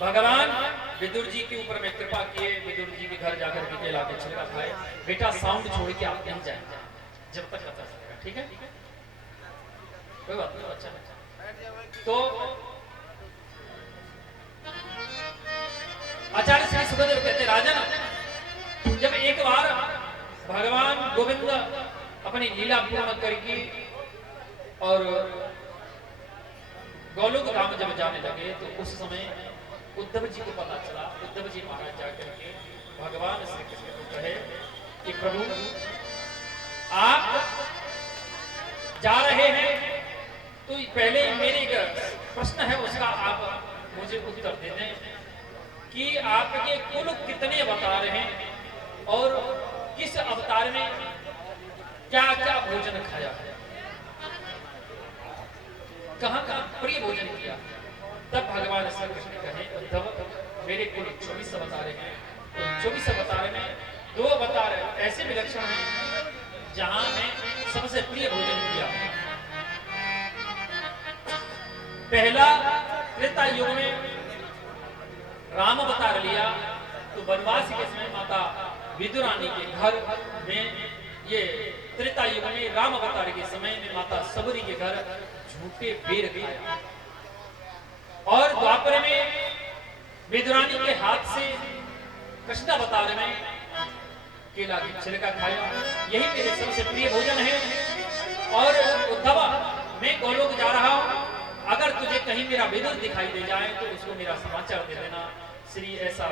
भगवान विदुर जी के ऊपर में कृपा किए, विदुर जी के घर जाकर के केला के छिलका खाए। बेटा साउंड छोड़ के आप कहीं जाए जब तक बता सकेगा, ठीक है? कोई बात नहीं, अच्छा तो आचार्य श्री सुखदेव कहते राजन, जब एक बार भगवान गोविंद अपनी लीला पूर्ण करके और गोलोक धाम जब जाने लगे तो उस समय उद्धव जी को पता चला। उद्धव जी महाराज जाकर के भगवान श्री कृष्ण को कहे कि प्रभु आप जा रहे हैं तो पहले मेरे एक प्रश्न है उसका आप मुझे उत्तर दे दें कि आपके कुल कितने अवतार हैं और किस अवतार में क्या क्या भोजन खाया है, कहां कहां प्रिय भोजन किया। तब भगवान श्री कृष्ण कहे उद्धव मेरे कुल 24 अवतार हैं। 24 अवतार में 2 अवतार ऐसे विलक्षण हैं जहां मैं सबसे प्रिय भोजन किया। पहला त्रेता युग में राम अवतार लिया तो वनवास के समय माता विदुरानी के घर में, ये त्रेता युग में राम अवतार के समय में माता सबरी के घर झूठे बेर खाया। और द्वापर में विदुरानी के हाथ से कृष्ण अवतार में केला की छिलका खाया। यही मेरे सबसे प्रिय भोजन है। और उद्धव मैं गोलोक जा रहा हूं, अगर तुझे कहीं मेरा विदुर दिखाई दे जाए तो उसको मेरा समाचार दे देना। श्री ऐसा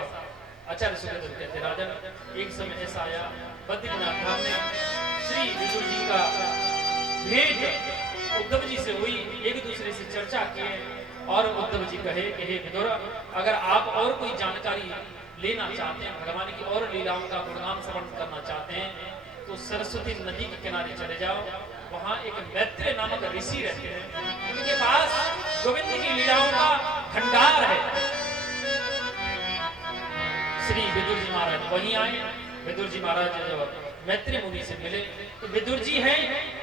आचार्य सुखदेव कहते राजन, एक समय ऐसा आया बद्रीनाथ धाम में श्री विदुर जी का भेंट उद्धव जी से हुई, एक दूसरे से चर्चा किए और उद्धव जी कहे कि हे विदुर, अगर आप और कोई जानकारी लेना चाहते हैं, भगवान की और लीलाओं का गुणगान श्रवण करना चाहते हैं तो सरस्वती नदी के किनारे चले जाओ। वहां एक मैत्रेय नामक ऋषि रहते हैं, उनके पास गोविंद की लीलाओं का भंडार है। श्री विदुर जी महाराज वहीं आए। विदुर जी महाराज जब मैत्रेय मुनि से मिले तो विदुर जी हैं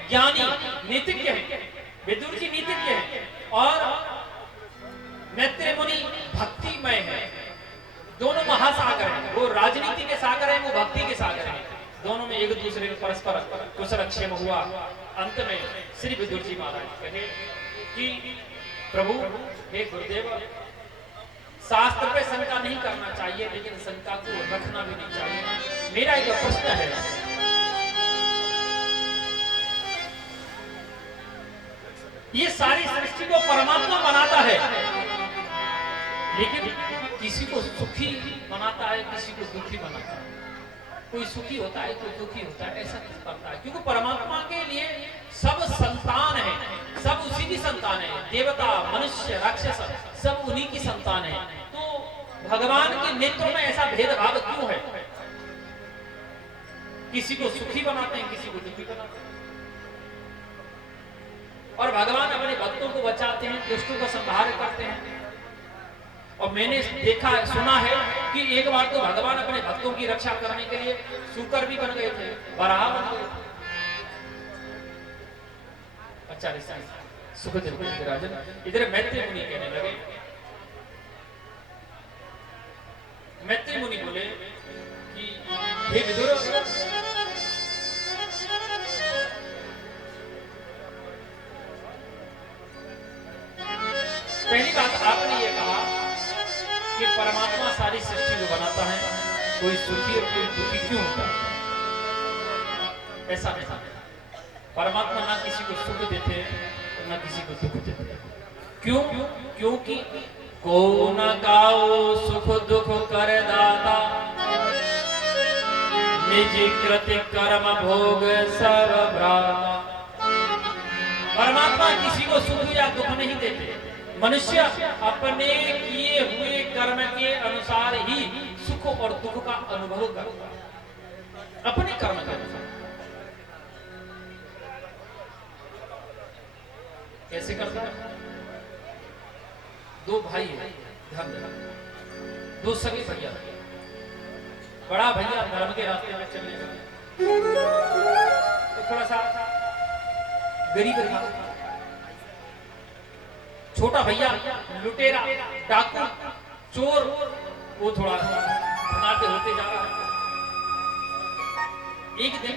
ज्ञानी नीतिज्ञ हैं, विदुर जी नीतिज्ञ हैं और मैत्रेय मुनि भक्तिमय है। दोनों महासागर हैं, वो राजनीति के सागर हैं, वो भक्ति के सागर हैं। दोनों में एक दूसरे में परस्पर कुशलक्षेम हुआ। अंत में श्री विदुर जी महाराज कहे कि प्रभु हे गुरुदेव, शास्त्र पे शंका नहीं करना चाहिए लेकिन शंका को रखना भी नहीं चाहिए। मेरा एक प्रश्न है, ये सारी सृष्टि को परमात्मा बनाता है लेकिन किसी को सुखी बनाता है, किसी को दुखी बनाता है। कोई सुखी होता है कोई दुखी होता है, ऐसा नहीं करता है क्योंकि परमात्मा के लिए सब संतान है, सब उसी की संतान है। देवता मनुष्य राक्षस सब उन्हीं की संतान है। तो भगवान के नेत्र में ऐसा भेदभाव क्यों है? किसी को सुखी बनाते हैं किसी को दुखी बनाते हैं। और भगवान अपने भक्तों को बचाते हैं, दुष्टों का संहार करते हैं। और मैंने देखा सुना है कि एक बार तो भगवान अपने भक्तों की रक्षा करने के लिए सूकर भी बन गए थे, वराह बन गए थे। आचार्य सुखदेव राजन इधर मैत्रेय मुनि कहने लगे, मैत्रेय मुनि बोले कि हे विदुर, पहली बात आपने ये कहा कि परमात्मा सारी सृष्टि को बनाता है, कोई सुखी और कोई दुखी क्यों होता है? ऐसा नहीं, परमात्मा ना किसी को सुख देते हैं ना किसी को दुख देते हैं। क्यों? क्योंकि को न काओ सुख दुख कर दाता, निज कृति कर्म भोग सब भ्राता। परमात्मा किसी को सुख या दुख नहीं देते। मनुष्य अपने किए हुए कर्म के अनुसार ही सुख और दुख का अनुभव करता है, अपने कर्म के अनुसार। कैसे करता है? दो भाई है, ध्यान देना, दो सगे भैया। बड़ा भैया धर्म के रास्ते में चलने लगे तो थोड़ा सा गरीब था। छोटा भैया लुटेरा डाकू चोर वो थोड़ा धनाढ़ होते जा रहा है। एक दिन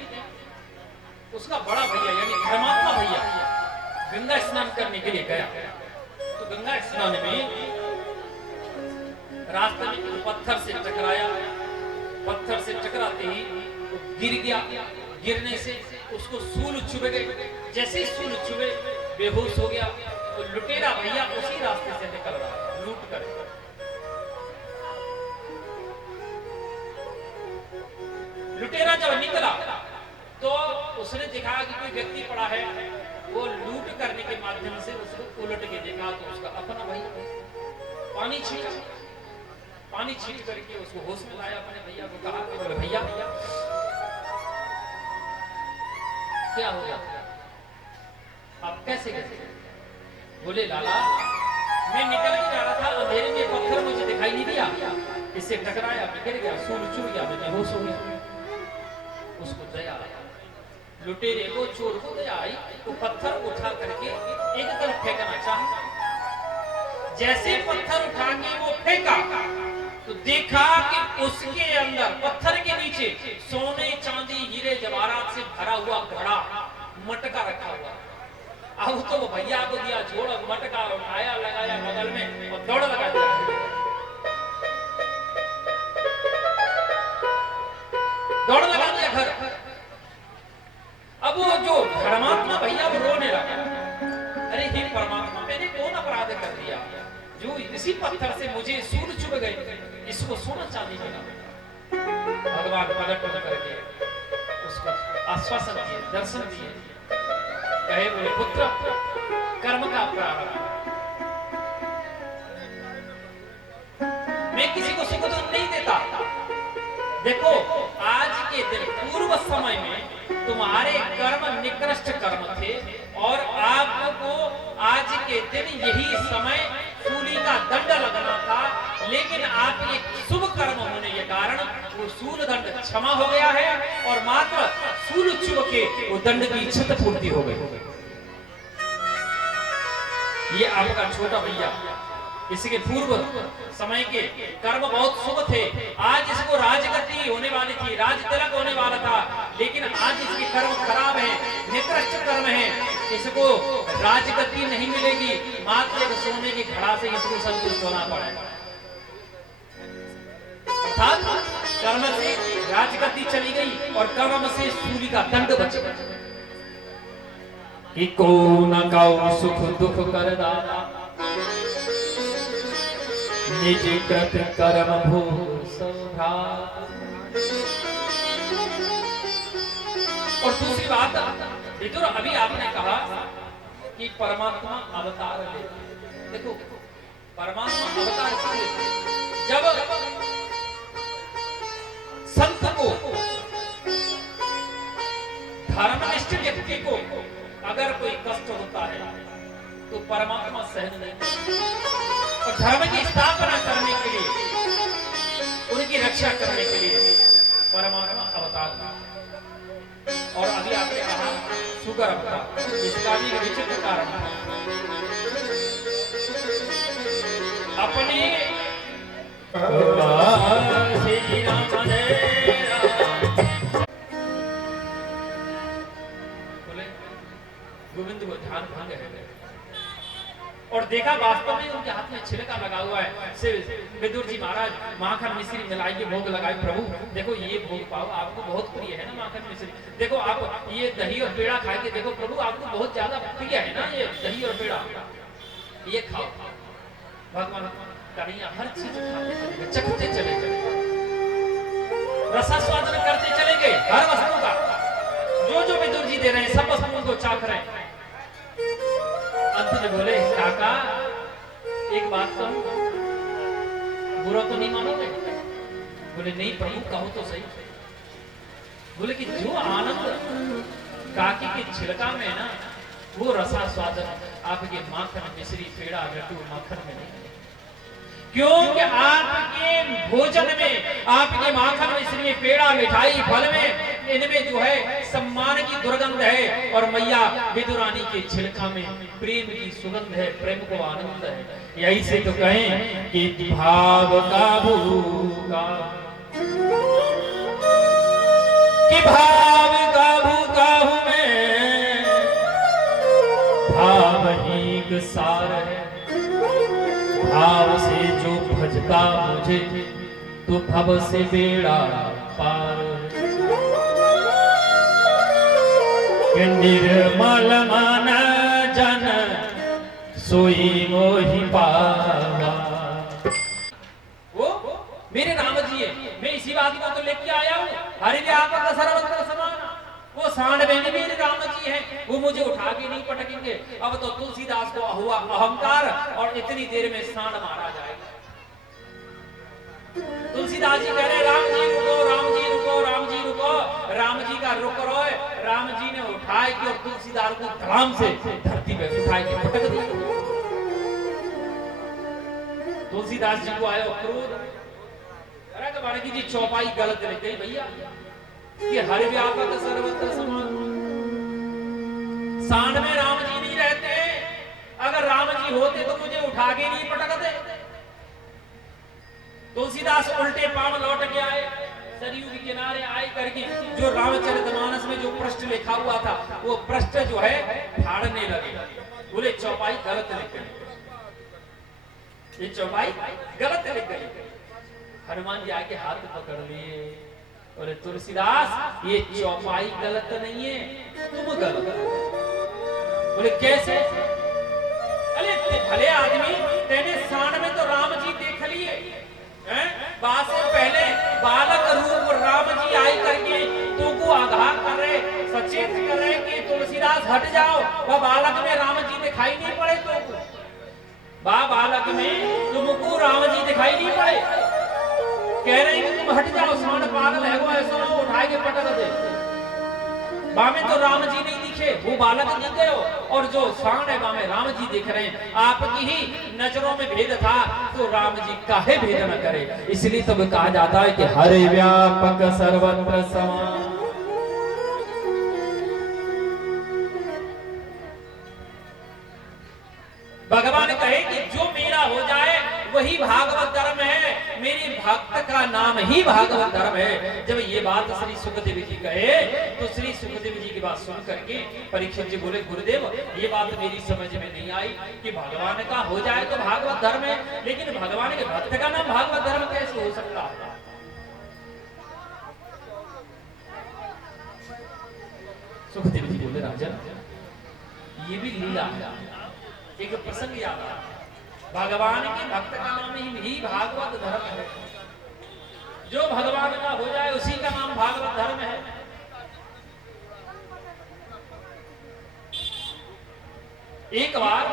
उसका बड़ा भैया यानी धर्मात्मा भैया गंगा स्नान करने के लिए गया। तो गंगा स्नान में रास्ते में पत्थर से टकराया। पत्थर से टकराते ही वो गिर गया। गिरने से उसको सूल चुभ गए। जैसे ही सूल चुभे बेहोश हो गया। तो लुटेरा भैया उसी रास्ते से निकल रहा लूट कर। लुटेरा जब निकला तो उसने देखा कि कोई व्यक्ति पड़ा है। वो लूट करने के माध्यम से उसको उलट के देखा तो उसका अपना भाई पानी छीट करके उसको होश में लाया। अपने भैया को कहा कि बोले भैया क्या हो गया, आप कैसे गए? बोले लाला मैं निकल के जा रहा था, अंधेरे में पत्थर मुझे दिखाई नहीं दिया, इससे टकराया, गिर गया, सूल चुभ गया, मैं बेहोश हो गया। उसको दया आया, लुटेरे को चोर को दया आई तो पत्थर उठा करके एक तरफ फेंकना चाहा। जैसे पत्थर उठा के वो फेंका तो देखा कि उसके अंदर पत्थर के नीचे सोने चांदी हीरे जवाहरात से भरा हुआ घड़ा मटका रखा हुआ। अब तो वो भैया को दिया छोड़, मटका उठाया लगाया बगल में और दौड़ लगा दिया। दौड़ लगा दिया घर। अब वो जो धर्मात्मा भैया वो रोने लगा, अरे हे परमात्मा मैंने कौन अपराध कर दिया जो इसी पत्थर से मुझे सूल चुभ गए, इसको सोना चांदी मिला। भगवान प्रकट करके उसको आश्वासन दिए, दर्शन दिए, कहे बोले पुत्र कर्म का प्रारंभ, मैं किसी को सुख दुख नहीं देता। देखो आज के दिन पूर्व समय में तुम्हारे कर्म निकृष्ट कर्म थे और आपको आज के दिन यही समय सूली का दंड लगना था, लेकिन आपके शुभ कर्म होने के कारण वो सूल दंड क्षमा हो गया है और मात्र सूल चुभ के वो दंड की क्षत पूर्ति हो गई। ये आपका छोटा भैया, इसके पूर्व समय के कर्म बहुत शुभ थे। आज इसको राजगति होने वाली थी, राज तिलक होने वाला था, लेकिन आज इसके कर्म खराब हैं, निकृष्ट कर्म हैं, इसको राजगति नहीं मिलेगी। मात्र एक सोने की घड़ा से इसको संतुष्ट होना पड़ेगा। अर्थात कर्म से राजगति चली गई और कर्म से सूली का दंड बच गया। कि को न गाओ सुख दुख कर दाता, निज कृत कर्म भो सौभाग्य। और दूसरी बात विदुर, अभी आपने कहा कि परमात्मा अवतार ले। देखो परमात्मा अवतार ले, जब संत को धर्मनिष्ठ व्यक्ति को अगर कोई कष्ट होता है तो परमात्मा सहन नहीं करता और धर्म की स्थापना करने के लिए, उनकी रक्षा करने के लिए परमात्मा अवतार। और अभी आपने कहा सुगर अवतार, इसका भी विचित्र कारण है। अपने गोविंद को ध्यान भंग है और देखा वास्तव में उनके हाथ में छिलका लगा हुआ है। विदुर जी महाराज माखन मिश्री मिलाइए, भोग लगाए। प्रभु देखो ये भोग पाओ, आपको बहुत प्रिय है ना माखन मिश्री। देखो आप ये दही और पेड़ा खा के देखो, प्रभु आपको बहुत ज्यादा प्रिय है ना ये दही और पेड़ा, ये खाओ। भगवान कन्हैया हर चीज खाते चले गए, चखते चले गए, रसास्वादन करते चले गए हर वस्तु का। जो विदुर जी दे रहे हैं सब वस्तुओं को चाख रहे हैं। अंत में बोले काका एक बात कहूं, बुरा तो नहीं मानोगे? बोले नहीं प्रभु कहो तो सही। बोले कि जो आनंद काकी के छिलका में है ना, वो रसास्वादन आपके माखन मिश्री पेड़ा लड्डू माखन में नहीं। क्योंकि आपके भोजन में, आपके माखन मिश्री पेड़ा मिठाई फल में इनमें जो है सम्मान की दुर्गंध है और मैया विदुरानी के छिलका में प्रेम की सुगंध है, प्रेम को आनंद है। यही से तो कहें कि भाव का भूखा, कि भाव का भूखा हूं मैं, भाव ही एक सार है। भाव से जो भजता मुझे तो भव से बेड़ा पार। निर्मल मन जन सोई मोहि पावा। वो मेरे राम जी है, मैं इसी बात को तो लेके आया हूँ। हरि व्यापक सर्वत्र समान, वो सांड में भी मेरे राम जी हैं, वो मुझे उठा के नहीं पटकेंगे। अब तो तुलसीदास को हुआ अहंकार और इतनी देर में सांड मारा जाएगा। तुलसीदास जी कह रहे राम जी रुको, राम जी रुको, राम जी रुको। राम जी का रुक रोए, राम जी ने उठाए कि और तुलसीदास को धड़ाम से धरती पे उठाए के पटक दिया। तुलसीदास जी को आया क्रोध, अरे कबाड़की जी चौपाई गलत लिख गई भैया कि हरि व्यापक सर्वत्र समान। सांड में राम जी नहीं रहते, अगर राम जी होते तो मुझे उठा के नहीं पटकते। तुलसीदास उल्टे पांव लौट के आए, सरयू के किनारे आए करके जो रामचरितमानस में जो पृष्ठ लिखा हुआ था वो पृष्ठ जो है फाड़ने लगे। बोले चौपाई गलत लिख गई, ये चौपाई गलत लिख गई। हनुमान जी आके हाथ पकड़ लिए, बोले तुलसीदास ये चौपाई गलत नहीं है, तुम गलत। बोले कैसे? अरे भले आदमी, तेने सांड में तो राम जी देख लिए, बात से पहले बालक रूप राम जी आई करके तुमको आगाह कर रहे, सचेत कर रहे कि तुलसीदास हट जाओ। वह बालक में राम जी दिखाई नहीं पड़े तुमको, बालक में तुमको राम जी दिखाई नहीं पड़े। कह रहे हैं कि तुम हट जाओ, सांड पागल है वो, ऐसा ना उठाए के पटक दे। बामे तो राम जी नहीं दिखे, वो बालक दिख गए और जो सांड है बामे राम जी दिख रहे हैं। आपकी ही नजरों में भेद था तो राम जी काहे भेद न करे। इसलिए तब कहा जाता है कि हरि व्यापक सर्वत्र समान। भगवान कहे कि जो मेरा हो जाए वही भागवत धर्म है, मेरे भक्त का नाम ही भागवत धर्म है। जब ये बात श्री सुखदेव जी कहे तो श्री सुखदेव जी की बात सुन करके परीक्षित जी बोले गुरुदेव ये बात मेरी समझ में नहीं आई कि भगवान का हो जाए तो भागवत धर्म है, लेकिन भगवान के भक्त का नाम भागवत धर्म कैसे हो सकता है? सुखदेव जी बोले राजन ये भी लीला है। एक प्रसंग याद आया, भगवान के भक्त का नाम ही भागवत धर्म है। जो भगवान का हो जाए उसी का नाम भागवत धर्म है। एक बार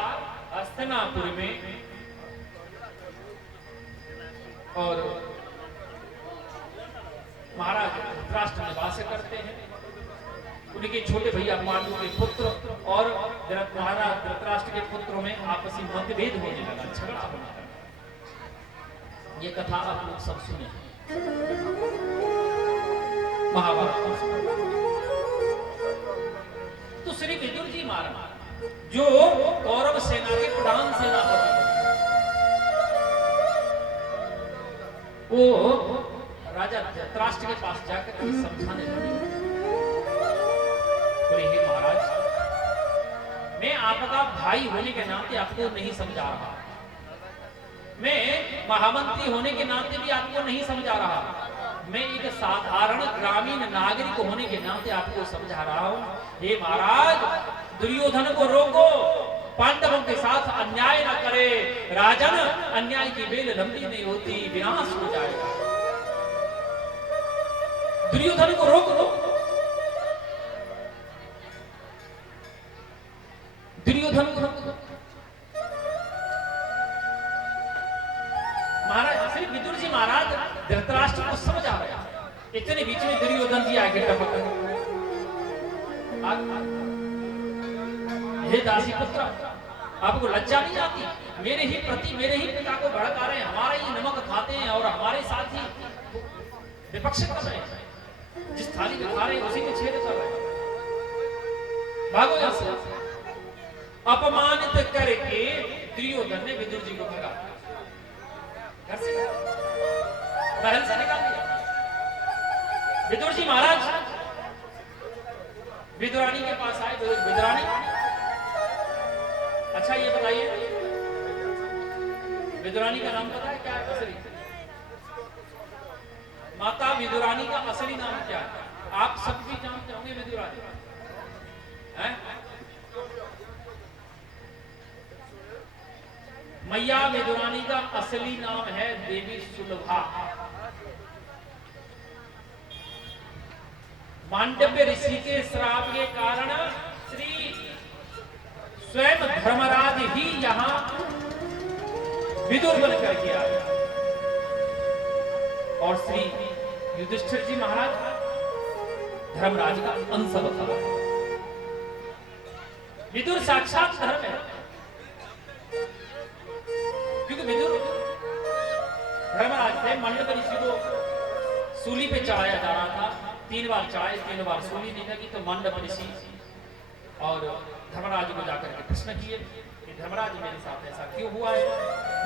हस्तिनापुर में और महाराज धृतराष्ट्र निवास करते हैं। उनके छोटे भैया पांडु के पुत्र और महाराज धृतराष्ट्र के पुत्रों में आपसी मतभेद होने लगा, झगड़ा होने लगा। ये कथा आप लोग सब सुने महाभारत। तो श्री विदुर जी महाराज जो कौरव सेना के प्रधान सेनापति, वो राजा धृतराष्ट्र के पास जाकर समझाने लगे, हे महाराज मैं आपका भाई होने के नाते आपको नहीं समझा रहा, मैं महामंत्री होने के नाते भी आपको नहीं समझा रहा, मैं एक साधारण ग्रामीण नागरिक होने के नाते आपको समझा रहा हूं। हे महाराज दुर्योधन को रोको, पांडवों के साथ अन्याय न करे। राजन अन्याय की बेल लंबी नहीं होती, विनाश हो जाएगा। दुर्योधन को रोक दो। दुर्योधन को रोक दो। महाराज श्री विदुर जी महाराज धृतराष्ट्र को समझ आ रहा है। इतने बीच में दुर्योधन जी आगे टपक हे दासी पुत्र, आपको लज्जा नहीं आती? मेरे ही प्रति मेरे ही पिता को भड़का रहे हैं, हमारा ही नमक खाते हैं और हमारे साथ ही विपक्ष कर रहे हैं। जिस जिस थाली में खा रहे हैं उसी में छेद कर रहे हैं। भागो यहाँ से। अपमानित करके दुर्योधन ने विदुर जी को भगा घर से, महल से निकाल दिया। विदुर जी महाराज विदुरानी के पास आए। विदुरानी, अच्छा ये बताइए विदुरानी का नाम पता है क्या है असली? माता विदुरानी का असली नाम क्या है? आप सब भी जानते होंगे विदुरानी है? मैया विदुरानी का असली नाम है देवी सुलभा। मांडव्य ऋषि के श्राप के कारण श्री स्वयं धर्मराज ही यहां विदुर बन करके आए और श्री युधिष्ठिर जी महाराज धर्मराज का अंश बता। विदुर साक्षात धर्म है, क्योंकि विदुर धर्मराज थे। मंडप ऋषि को सूली पे चढ़ाया जा रहा था, 3 बार चढ़ाए, 3 बार सूली नहीं लगी, तो मंडप ऋषि और धर्मराज को जाकर के प्रश्न किए कि धर्मराज मेरे साथ ऐसा क्यों हुआ है,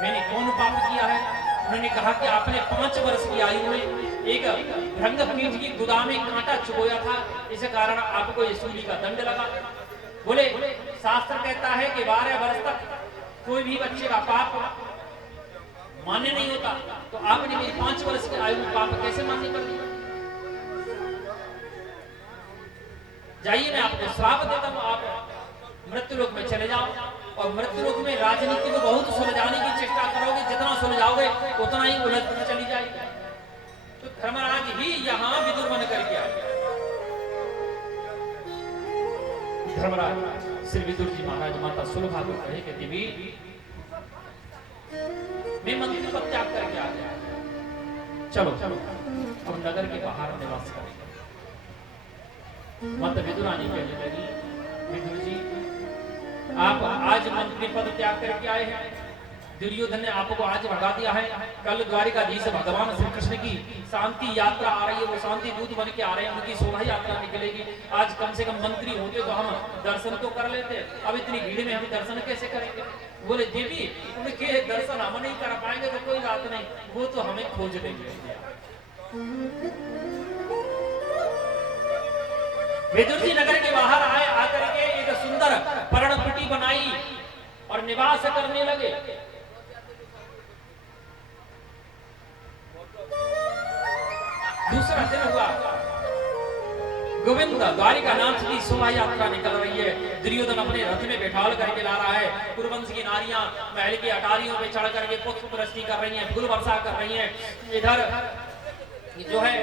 मैंने कौन पाप किया है? उन्होंने कहा कि आपने 5 वर्ष की आयु में एक भृंग कीट की गुदा में कांटा चुभोया था, इस कारण आपको ये सूली का दंड लगा। बोले शास्त्र कहता है कि 12 वर्ष तक कोई भी बच्चे का पाप मान्य नहीं होता, तो आपने मेरी 5 वर्ष की आयु में पाप कैसे मान्य कर दिया? जाइए मैं आपको श्राप देता हूं, आप मृत्युलोक में चले जाओ और मृत्युलोक में राजनीति को बहुत सुलझाने की चेष्टा करोगे, जितना सुलझाओगे उतना ही उलझ चली जाएगी। तो धर्मराज ही यहां विदुर बन करके आए। धर्मराज श्री विदुर जी महाराज माता सुलभा को कहे कि देवी मैं मंदिर को त्याग करके आ गया, चलो अब नगर के बाहर निवास करेंगे। माता विदुरानी कहने लगी, विदुर जी आप आज मंत्री पद त्याग करके आए हैं, दुर्योधन ने आपको आज भगा दिया है, कल द्वारिकाधीश भगवान श्री कृष्ण की शांति यात्रा आ रही है, वो शांति दूत बन के आ रहे हैं, उनकी शोभा यात्रा निकलेगी। आज कम से कम मंत्री होते तो हम दर्शन तो कर लेते, अब इतनी भीड़ में हम दर्शन कैसे करेंगे? बोले देवी उनके दर्शन हम नहीं कर पाएंगे तो कोई बात नहीं, वो तो हमें खोज देंगे। विदुर जी नगर के बाहर आए, आकर के एक सुंदर पर्णकुटी बनाई और निवास करने लगे। दूसरा दिन हुआ, गोविंद द्वारिकानाथ की शोभा यात्रा निकल रही है। दुर्योधन अपने रथ में बैठाल करके ला रहा है। कुरुवंश की नारियां महल की अटारियों पे चढ़ करके पुष्प वृष्टि कर रही हैं, फूल वर्षा कर रही हैं। इधर जो है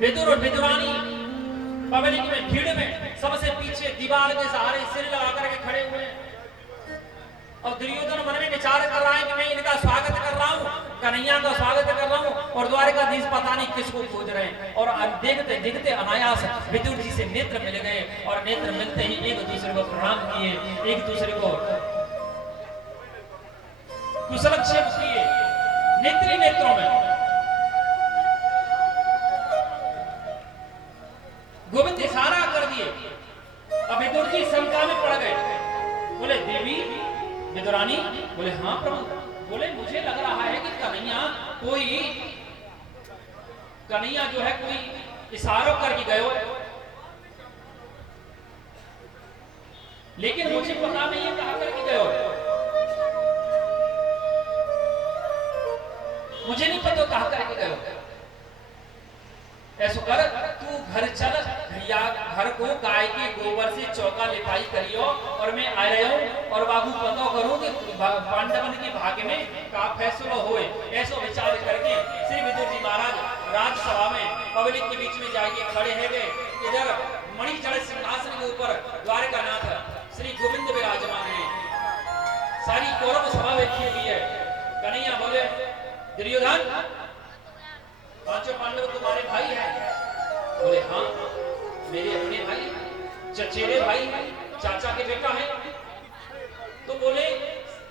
विदुर और विदुरानी पब्लिक में, भीड़ में सबसे पीछे दीवार के सहारे सिर लगा करके खड़े हुए हैं। और दुर्योधन मन में विचार कर रहा है कि मैं इनका स्वागत कर रहा हूँ, कन्हैया का स्वागत कर रहा हूँ, और द्वारिकाधीश पता नहीं किसको खोज रहे हैं। और देखते देखते अनायास विदुर जी से नेत्र मिल गए और नेत्र मिलते ही एक दूसरे को प्रणाम किए, एक दूसरे को कुशलक्षेम किए नेत्री नेत्रों में। गोविंद इशारा कर दिए। अब विदुर जी शंका में पड़ गए, बोले देवी विदुरानी, बोले हाँ प्रभु। बोले मुझे लग रहा है कि कन्हैया जो है कोई इशारों करके गए हो, लेकिन मुझे पता नहीं है कहां करके गए हो, मुझे नहीं पता कहां करके गए हो। ऐसा कर तू घर चल, या घर को गाय के गोबर से चौका लिपाई करियो और मैं आ रहा हूं और बाबू पता करूं कि पांडवन के भाग्य में का फैसला होए। ऐसा विचार करके श्री विदुर जी महाराज राजसभा में पब्लिक के बीच में जाके खड़े हैं गए। इधर मणिचढ़ सिंहासन के ऊपर द्वारकानाथ श्री गोविंद विराजमान है, सारी कौरव सभा बैठी हुई है। कन्हैया बोले दुर्योधन पांचों पांडव तुम्हारे भाई हैं? बोले हाँ मेरे अपने भाई, चचेरे भाई, चाचा के बेटा है। तो बोले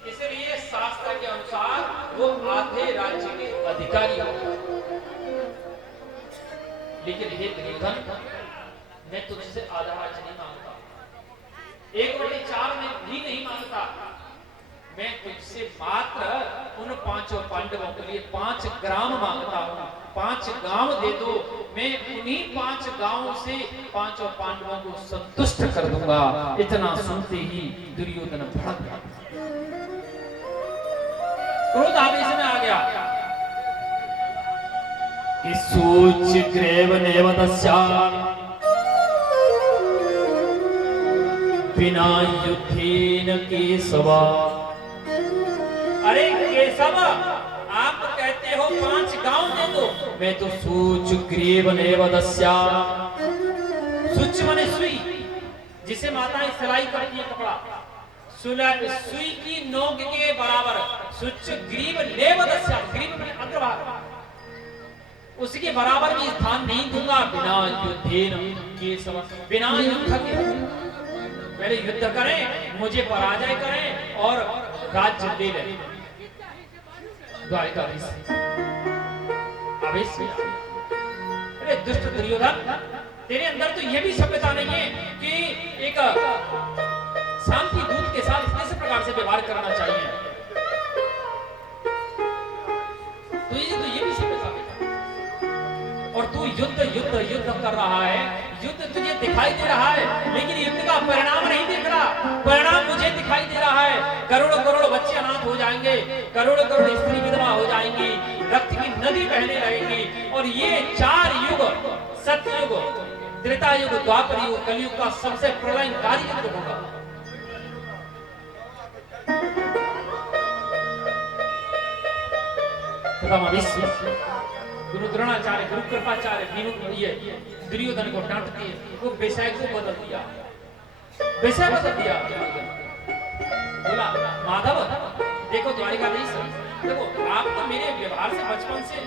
इसलिए शास्त्र के अनुसार वो आधे राज्य के अधिकारी हो। लेकिन हे दुर्योधन, मैं तुझसे आधा राज्य नहीं मांगता, 1/4 में भी नहीं मांगता। मैं तुझसे मात्र उन 5 पांडवों के लिए 5 ग्राम मांगता हूँ। 5 गांव दे दो, मैं उन्हीं 5 गांवों से 5 पांडवों को संतुष्ट कर दूंगा। इतना सुनते ही दुर्योधन भड़क गया, क्रोध आवेश में आ गया कि सोच ग्रेव नेवदस्या बिना युद्धेन केशवा। अरे केशव, आप कहते हो 5 गांव दे दो, मैं तो सूच ग्रीव नेवदस्या, सूच माने सुई, जिसे माताएं सिलाई करती है कपड़ा, सुई की नोक के बराबर सूच ग्रीव नेवदस्या, ग्रीव माने अग्रभाग, उसके बराबर भी स्थान नहीं दूंगा। बिना युद्धेन केशव, बिना युद्ध के, पहले युद्ध करें, मुझे पराजय करें और राज्य ले लें। द्वारिकाधीश आवेश में, अरे दुष्ट दुर्योधन, तेरे अंदर तो यह भी सभ्यता नहीं है कि एक शांति दूत के साथ किस प्रकार से व्यवहार करना चाहिए। तो ये भी सभ्यता है, और तू युद्ध युद्ध युद्ध कर रहा है। युद्ध तुझे दिखाई दे रहा है, लेकिन युद्ध का परिणाम नहीं दिख रहा। परिणाम मुझे दिखाई दे रहा है। करोड़ों करोड़ बच्चे अनाथ हो जाएंगे, करोड़ों करोड़ स्त्री विधवा हो जाएंगी, रक्त की नदी बहने लगेगी, और ये 4 युग, सतयुग, त्रेता युग, द्वापर युग, कलयुग का सबसे प्रलयकारी युद्ध होगा। प्रथम विश्व गुरु द्रोणाचार्य, गुरु कृपाचार्य, दुर्योधन को डांटते हैं, वो विषय को बदल दिया, विषय बदल दिया। बोला, माधव देखो द्वारिकाधीश, देखो आप तो मेरे व्यवहार से बचपन से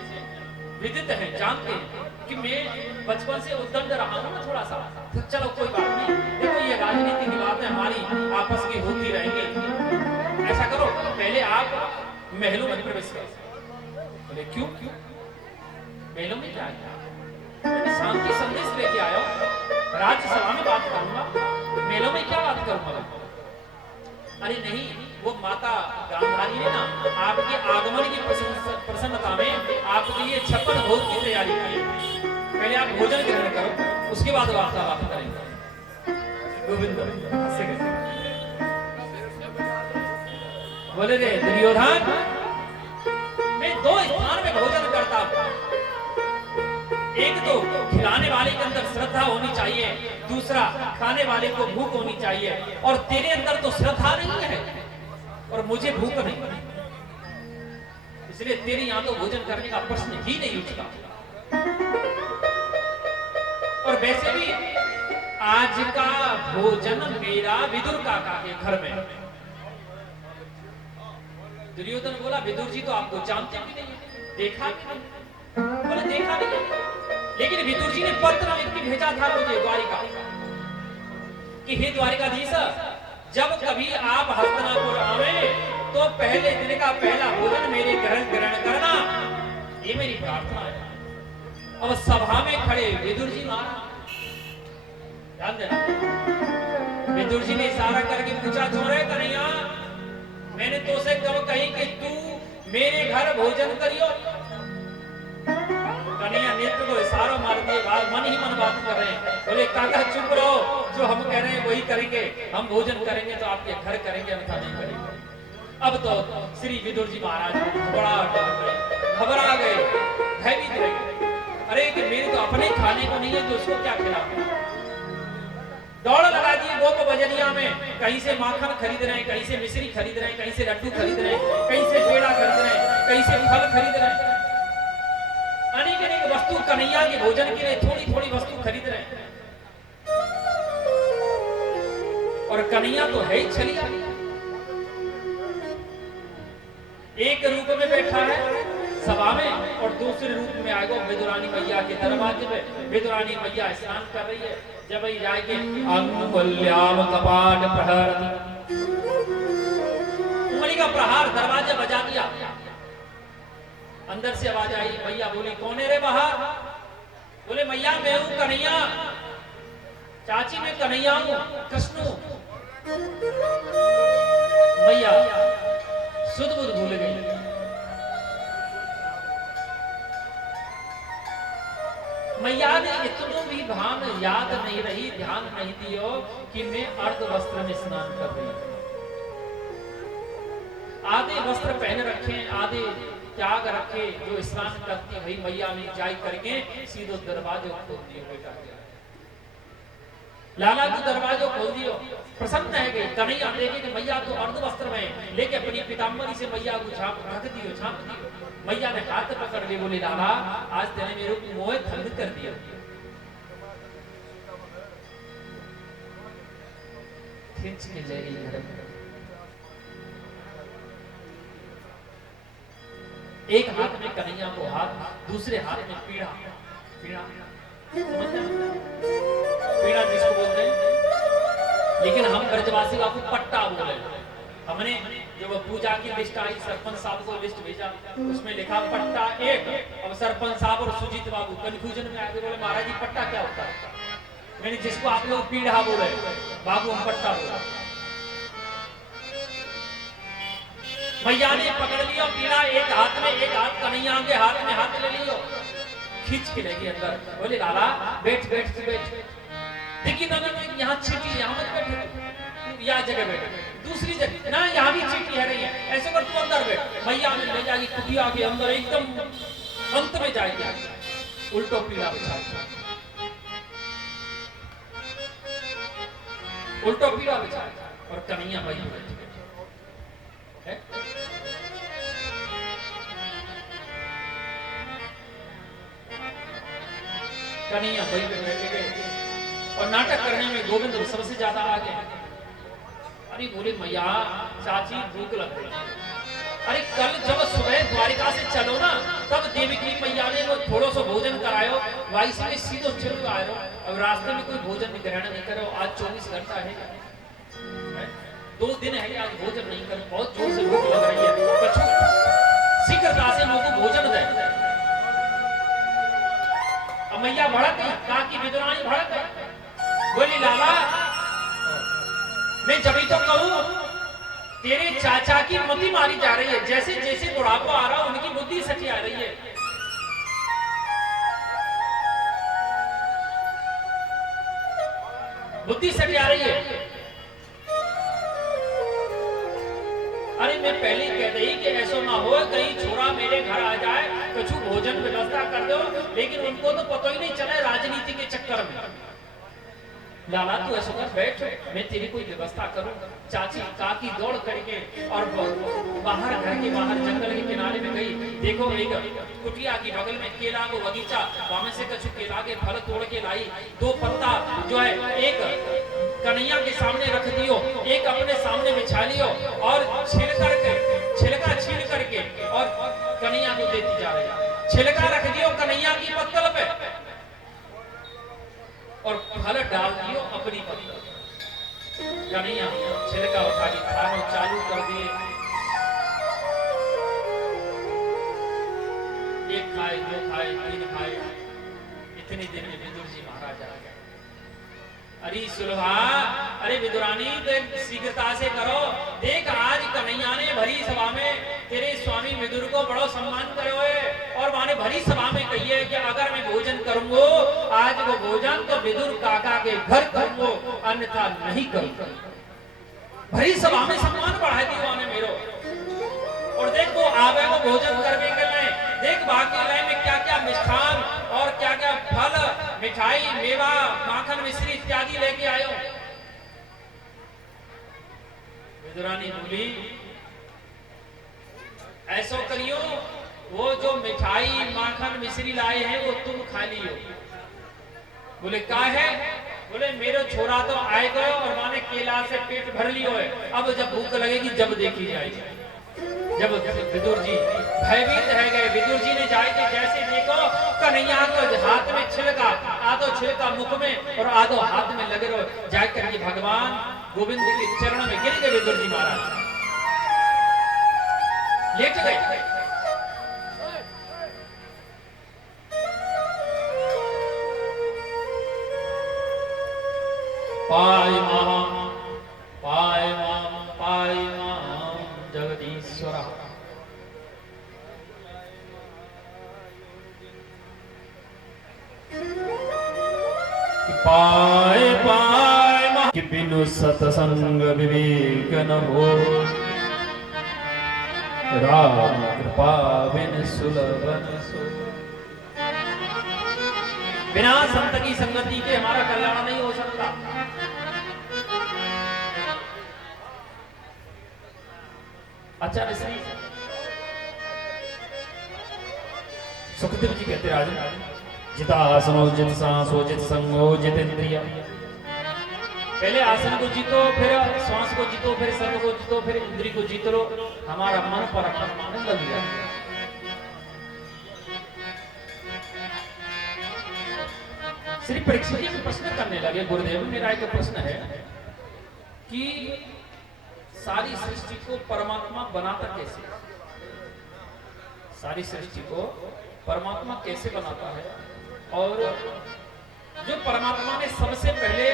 विदित हैं, जानते हैं कि मैं बचपन से उद्दंड रहा हूं ना थोड़ा सा, तो चलो कोई बात नहीं, देखो ये राजनीति की बातें हमारी आपस की होती रहेंगी। ऐसा करो, पहले आप महलों में प्रवेश करो। बोले क्यों? महलों में क्या है? शांति संदेश लेके आया हूं, राज्यसभा में बात करूंगा, महलों में क्या बात करूंगा? अरे नहीं, वो माता गांधारी ने ना आपके आगमन की प्रसन्नता में आपके लिए 56 भोग की तैयारी की है। पहले आप भोजन ग्रहण करो, उसके बाद वार्तालाप करेंगे। गोविंद बोले रे दुर्योधन, मैं 2 स्थान में भोजन करता हूं। एक तो खिलाने वाले के अंदर श्रद्धा होनी चाहिए, दूसरा खाने वाले को भूख होनी चाहिए, और तेरे अंदर तो श्रद्धा नहीं है और मुझे भूख नहीं, इसलिए तेरे यहां तो भोजन करने का प्रश्न ही नहीं उठता। और वैसे भी आज का भोजन मेरा विदुर काका के घर में। दुर्योधन बोला, विदुर जी तो आपको जानते भी नहीं, देखा भी नहीं। बोले देखा नहीं, लेकिन विदुर जी ने पत्र लिख के भेजा था मुझे द्वारिका कि हे द्वारिकाधीश, जब कभी आप हस्तिनापुर आवे तो पहले दिन का पहला भोजन मेरे ग्रहण करना, ये मेरी प्रार्थना है। अब सभा में खड़े विदुर जी मारा, ध्यान देना, विदुर जी ने इशारा करके पूछा, छोरे कन्हैया, मैंने तो से कब कही कि तू मेरे घर भोजन करियो? कन्हैया नेत्र को इशारा मार दिए, मन ही मन बात कर रहे हैं। बोले काका चुप रहो, जो हम कह रहे हैं वही करेंगे, हम भोजन करेंगे तो आपके घर करेंगे, अन्यथा नहीं करेंगे। अब तो श्री विदुर जी महाराज घबरा गए, भयभीत रहे। अरे कि मेरे तो अपने खाने को नहीं है तो उसको क्या खिलाऊं? दौड़ लगा दी गोप बजरिया में, कहीं से माखन खरीद रहे हैं, कहीं से मिश्री खरीद रहे हैं, कहीं से लड्डू खरीद रहे हैं, कहीं से पेड़ा खरीद रहे हैं, कहीं से फल खरीद रहे हैं। अनेक अनेक वस्तु कन्हैया के भोजन के लिए थोड़ी थोड़ी वस्तु खरीद रहे हैं। और कन्हैया तो है ही छलिया, एक रूप में बैठा है सभा में, और दूसरे रूप में आएगा विदुरानी मैया के दरवाजे पे। विदुरानी मैया स्नान कर रही है, जब वही जाएंगे अंगुल्याम कपाट प्रहर, उंगली का प्रहार दरवाजा बजा दिया। अंदर से आवाज आई, भैया बोली कौन है रे बाहर? बोले मैया मैं हूं कन्हैया, चाची मैं कन्हैया हूं, कृष्ण हूं। मैया सुध बुध भूल गई। मैया ने इतनों भी भान याद नहीं रही, ध्यान नहीं दियो कि मैं अर्ध वस्त्र में स्नान कर रही हूं। आधे वस्त्र पहन रखे, आधे त्याग रखे, जो स्नान करती भाई मैया ने जाई करके सीधो दरवाजे खोल दियो। बेटा लाला को दरवाजा खोल दियो। प्रसन्न है गई कन्हैया देखे कि मैया तो अर्ध वस्त्र में लेके अपनी पीताम्बरी से मैया को छाप ढक दियो, छाप दियो। मैया ने हाथ पकड़ लिए, बोले लाला आज तेने मेरे को मोह भंग कर दिया। खींच के ले गई घर में। एक हाथ में कन्हैया को हाथ, दूसरे हाथ में पीड़ा। पीड़ा पीड़ा जिसको बोलते हैं, लेकिन हम ब्रजवासी आपको पट्टा बोले। हमने जब पूजा की लिस्ट आई, सरपंच साहब को लिस्ट भेजा, उसमें लिखा पट्टा 1। अब सरपंच साहब और सुजीत बाबू कंफ्यूजन में आके बोले महाराज जी पट्टा क्या होता है? मैंने जिसको आप लोग पीढ़ा बोले, बाबू हम पट्टा बोले। मैया ने पकड़ लिया पीड़ा, एक हाथ में, एक हाथ कन्हैया के हाथ में हाथ ले लियो, खींच के लेगी अंदर। बोले लाला बैठ बैठ बैठ। देखिए ना यहाँ चीटी, यहाँ मत बैठ, यहाँ जगह बैठ, दूसरी जगह ना, यहाँ भी चीटी है रही है, ऐसे कर तू अंदर बैठ। मैया ने ले जाएगी कुटिया के अंदर, एकदम अंत में जाएगी, उल्टो पीड़ा बिछा, उल्टो पीड़ा बिछा, और कन्हैया भाई बैठ है। कन्हैया भाई पे बैठे गए और नाटक करने में गोविंद सबसे ज्यादा आगे। अरे बोले मैया चाची भूख लग गई। अरे कल जब सुबह द्वारिका से चलो ना, तब देवकी मैया ने वो थोड़ा सा भोजन करायो, वाई से सीधो चल आयो। अब रास्ते में कोई भोजन ग्रहण नहीं करो, आज 24 घंटा है, 2 दिन है, आज भोजन नहीं करो, बहुत जोर से भूख लग रही है, शीघ्रता से लोगों को भोजन दे। अब मैया भड़क गई, कहा कि विदुरानी भड़क गई, बोली लाला मैं जब तो कहूं तेरे चाचा की मति मारी जा रही है, जैसे जैसे बुढ़ापा आ रहा उनकी बुद्धि सची आ रही है। बुद्धि सटी आ रही है। अरे मैं पहले कह रही कि ऐसा ना हो कहीं छोरा मेरे घर आ जाए, कुछ भोजन व्यवस्था कर दो, लेकिन उनको तो पता ही नहीं चले राजनीति के चक्कर में। लाला तू ऐसा कर बैठ, मैं तेरी कोई व्यवस्था करूं। चाची काकी दौड़ करके और बाहर, घर के बाहर जंगल के किनारे में गई। देखो एक कुटिया की बगल में केला को बगीचा, वहां से कछु केला के फल तोड़ के लाई। 2 पत्ता जो है, एक कन्हैया के सामने रख दियो, एक अपने सामने बिछा लियो, और छिलका छील करके और कन्हैया को देती जा रही। छिलका रख दियो कन्हैया की पत्तल पे और फल डाल दियो अपनी पत्तल। कन्हैया छिलका उठा के खाना चालू कर दिए। एक खाए, 2 खाए, 3 खाए, इतनी देर में विदुर जी महाराज आ गए। अरे सुलभा, अरे विदुरानी देख शीघ्रता से करो, देख आज कन्हैया ने भरी सभा में तेरे स्वामी विदुर को बड़ो सम्मान करो है, और माने भरी सभा में कहिए कि अगर मैं भोजन करूंगो आज वो भोजन तो विदुर काका के घर करूंगो, अन्यथा नहीं करूंगा। भरी सभा में सम्मान बढ़ा दिया ने मेरो। और देख वो आवे वो भोजन करने के लिए, देख बाकी लाइन में क्या क्या मिष्ठान और क्या क्या फल, मिठाई, मेवा, माखन, मिश्री इत्यादि लेके आयो। विदुरानी बोली ऐसा करियो, वो जो मिठाई, माखन, मिश्री लाए हैं वो तुम खा लियो। बोले का है? बोले मेरे छोरा तो आए गए और माने केला से पेट भर लियो है, अब जब भूख लगेगी जब देखी जाएगी। जब विदुर जी भयभीत रह गए, विदुर जी ने जाके जैसे देखो कन्हैया तो हाथ में छिलका, आधो छिलका मुख में और आधो हाथ में लगे रहो, जाकर ये भगवान गोविंद के चरणों में गिर गए। विदुर जी महाराज लेट गए। पाए पाए कि बिनु सतसंग विवेक न हो, राम कृपा बिन सुलभ न सो। बिना संत की संगति के हमारा कल्याण नहीं हो सकता। आचार्य श्री सुखदेव जी कहते राजन, जिता आसनो जित सांसो जित संगो जित इंद्रिया। पहले आसन को जीतो, फिर श्वास को जीतो, फिर संग को जीतो, फिर इंद्री को जीत लो, हमारा मन परमात्मा में लग गया। श्री परीक्षित जी में प्रश्न करने लगे, गुरुदेव मेरा एक प्रश्न है कि सारी सृष्टि को परमात्मा बनाता कैसे? सारी सृष्टि को परमात्मा कैसे बनाता है? और जो परमात्मा ने सबसे पहले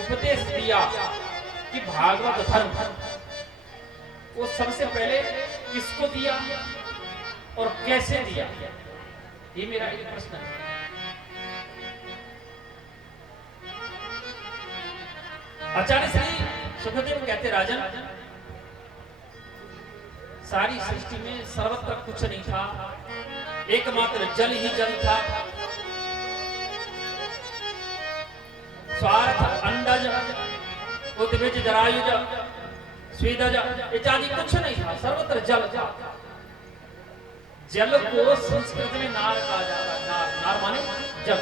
उपदेश दिया कि भागवत धर्म, वो सबसे पहले किसको दिया और कैसे दिया? ये मेरा एक प्रश्न है। आचार्य श्री सुखदेव कहते राजन, सारी सृष्टि में सर्वत्र कुछ नहीं था, एकमात्र जल ही जल था। स्वार्थ, अंडज, उद्भिज, जरायुज, स्वेदज इत्यादि कुछ नहीं था, सर्वत्र जल था। जल को संस्कृत में नार कहा जाता है। नार माने जल।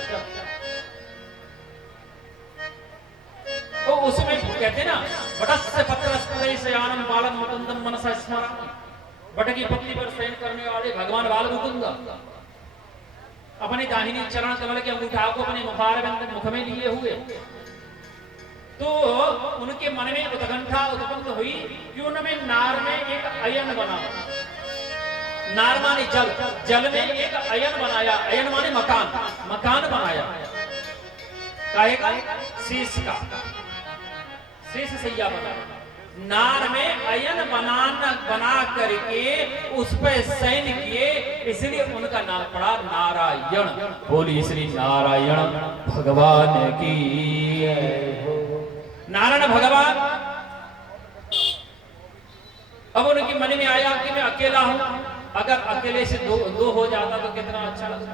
तो उसमें कहते ना, वटस्य पत्रस्पदे शयानं बालं मुकुंदं मनसा स्मरामि। वट की पत्नी पर शयन करने वाले भगवान बाल मुकुंद अपने दाहिनी चरण कमल के अंगूठा को अपने मुखारविंद मुख में लिए हुए, तो उनके मन में उत्कंठा उत्पन्न हुई कि उनमें नार में एक अयन बना। नार माने जल, जल में एक अयन बनाया। अयन माने मकान, मकान बनाया। काहे का? शीश का, शीश सैया बना। नार में अयन बना करके उस पर शयन किए, इसलिए उनका नाम पड़ा नारायण। बोली श्री नारायण भगवान की। नारायण भगवान। अब उनके मन में आया कि मैं अकेला हूं, अगर अकेले से दो हो जाता तो कितना अच्छा लगता।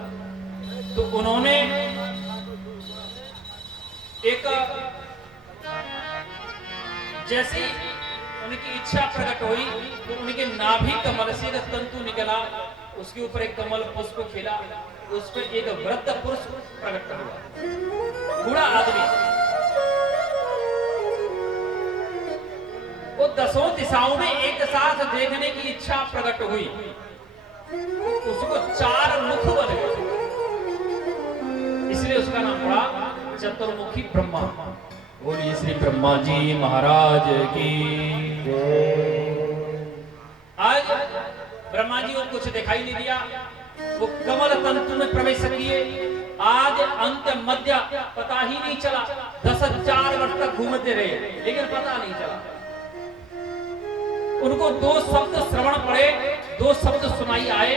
तो उन्होंने एक, जैसी उनकी इच्छा प्रकट हुई तो उनके नाभि कमल से तंतु निकला, उसके ऊपर एक कमल पुष्प खिला, उस पर एक वृद्ध पुरुष प्रकट हुआ, बूढ़ा आदमी। वो दसों दिशाओं में एक साथ देखने की इच्छा प्रकट हुई, उसको 4 मुख बन गए, इसलिए उसका नाम पड़ा चतुर्मुखी ब्रह्मा। बोलिए श्री ब्रह्मा जी महाराज की। आज ब्रह्मा जी को कुछ दिखाई नहीं दिया, वो कमल तंतु में प्रवेश किए। आज अंत मध्य पता ही नहीं चला, 10,000 वर्ष तक घूमते रहे लेकिन पता नहीं चला। उनको 2 शब्द श्रवण पड़े, 2 शब्द सुनाई आए,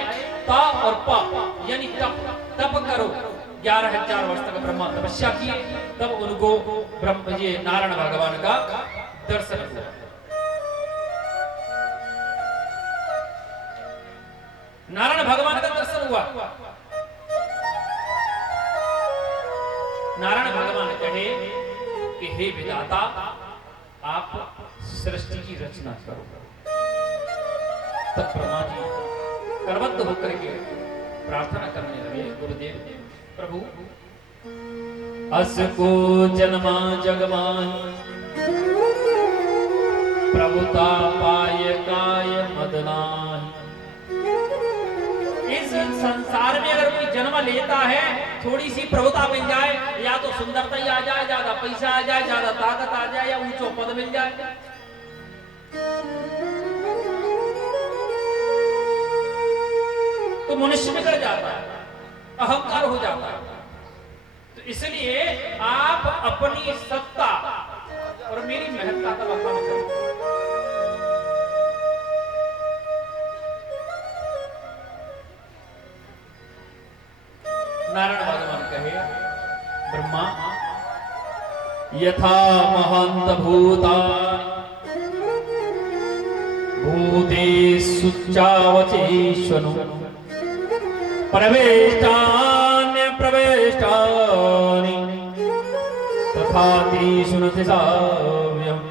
ता और प, यानी तप करो। 11,000 वर्ष तक ब्रह्मा तपस्या किए, तब उनको ब्रह्म जी नारायण भगवान का दर्शन हुआ। नारायण भगवान का दर्शन हुआ। नारायण भगवान कहे कि हे विधाता, आप सृष्टि की रचना करो। तब ब्रह्मा जी करबद्ध होकर के प्रार्थना करने लगे, गुरुदेव प्रभु अस को जन्मा जगमान, प्रभुता पाय काय मदनाहि। इस संसार में अगर कोई जन्म लेता है, थोड़ी सी प्रभुता मिल जाए, या तो सुंदरता ही आ जाए, ज्यादा पैसा आ जाए, ज्यादा ताकत आ जाए, या ऊंचो पद मिल जाए, तो मनुष्य बिगड़ जाता है, अहंकार हो जाता है। तो इसलिए आप अपनी सत्ता और मेरी महत्ता का बखान करो। नारायण भगवान कहे, ब्रह्मा यथा महंत भूता भूतेषु चावचेष्वनु प्रवेष्टान्य प्रवेष्टानि तथा तेषु न साव्यम्।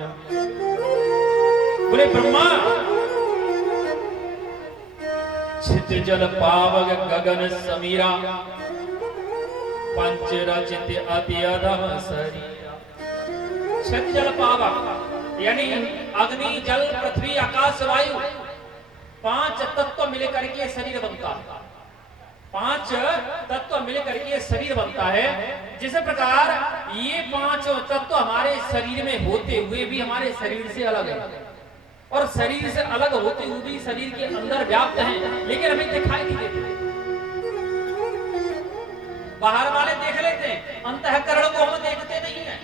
बोले ब्रह्मा छित जल पावक गगन समीरा पंच रचित अति अधम शरीरा। छित जल पावक यानी अग्नि जल पृथ्वी आकाश वायु 5 तत्व मिलकर के शरीर बनता है। 5 तत्व मिलकर के शरीर बनता है। जिस प्रकार ये 5 तत्व हमारे शरीर में होते हुए भी हमारे शरीर से अलग है और शरीर से अलग होते हुए भी शरीर के अंदर व्याप्त हैं, लेकिन हमें दिखाई नहीं देते। बाहर वाले देख लेते हैं, अंतःकरण को हम देखते नहीं है,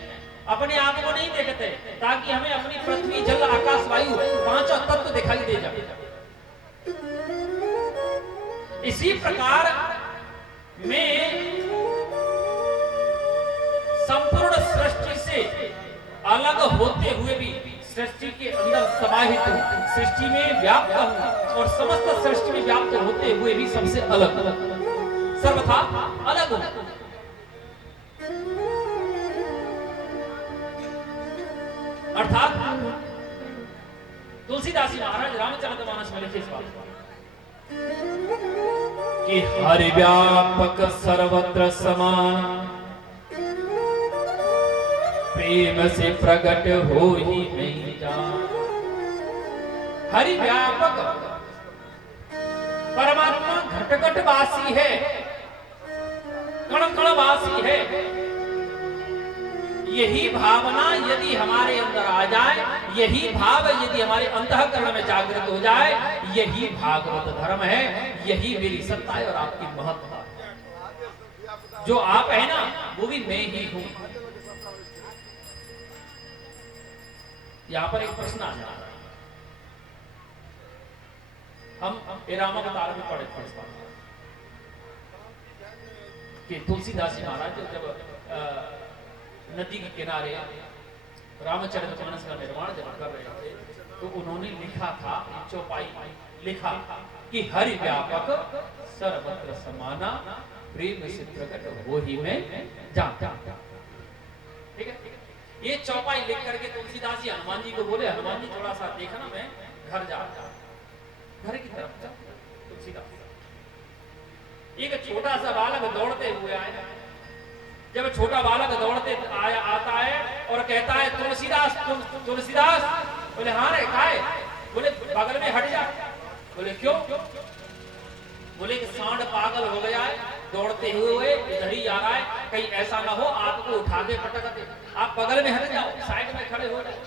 अपने आप को नहीं देखते, ताकि हमें अपनी पृथ्वी जल आकाश वायु 5 तत्व दिखाई दे जाए। इसी प्रकार में संपूर्ण सृष्टि से अलग होते हुए भी सृष्टि के अंदर समाहित हूं, सृष्टि में व्याप्त हूं और समस्त सृष्टि में व्याप्त होते हुए भी सबसे अलग सर्वथा अलग हूं। अर्थात तुलसीदास जी महाराज रामचरितमानस में लिखे इस बात कि हरि व्यापक सर्वत्र समान प्रेम से प्रकट हो ही नहीं जान। हरि व्यापक परमात्मा घट घट वासी है, कण कण वासी है। यही भावना यदि हमारे अंदर आ जाए, यही भाव यदि हमारे अंतःकरण में जागृत हो जाए, यही भागवत धर्म है, यही मेरी सत्ता है और आपकी महत्ता है। जो आप है ना वो भी मैं ही हूं। यहां पर एक प्रश्न आ जाता है, हम रामावतार में पढ़े थे इस बात कि तुलसीदास जी महाराज जब नदी के किनारे रामचरितमानस का निर्माण जब कर रहे थे तो उन्होंने लिखा था, चौपाई लिखा कि हरि व्यापक सर्वत्र समाना प्रेम से प्रकट हो ही में जानता। ठीक है, ये चौपाई लिख करके तुलसीदास जी हनुमान जी को बोले, हनुमान जी थोड़ा सा देखा ना, मैं घर जा रहा, घर की तरफ जा। तुलसीदास एक छोटा सा बालक दौड़ते हुए आया। जब छोटा बालक दौड़ते आया आता है और कहता है तुलसीदास तुलसीदास, बोले हाँ रे काय, बोले बगल में हट जा। बोले क्यों? बोले कि सांड पागल हो गया है, दौड़ते हुए इधर ही आ रहा है, कहीं ऐसा ना हो आपको उठा के पटक दे, आप बगल में हट जाओ, साइड में खड़े हो जाओ।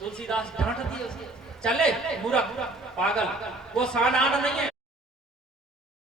तुलसीदास डांट दिए उसको, चले मूर्ख पागल, वो सांड आंड नहीं है,